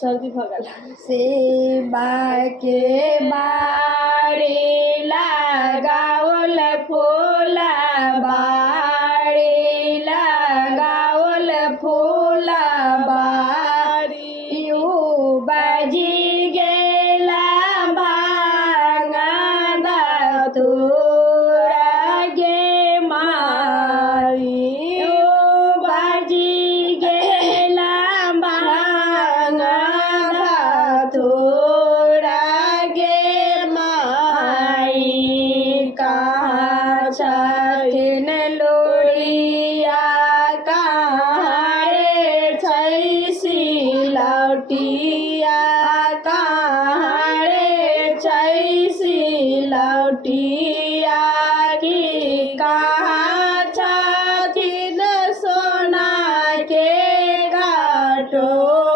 सर्दी भगल सेबा के बाड़ी लगावल फूला बाड़ी लगावल फूला बाड़ी यू बाजी गेला भांगा तोरा गे मारी यू बाजी गेला भांगा तोरा गे माई कहाँ छथिन लोरिया कहाँ रे छै सिलौटिया कहाँ रे छै सिलौटिया की कहाँ छथिन सोना के कटोरी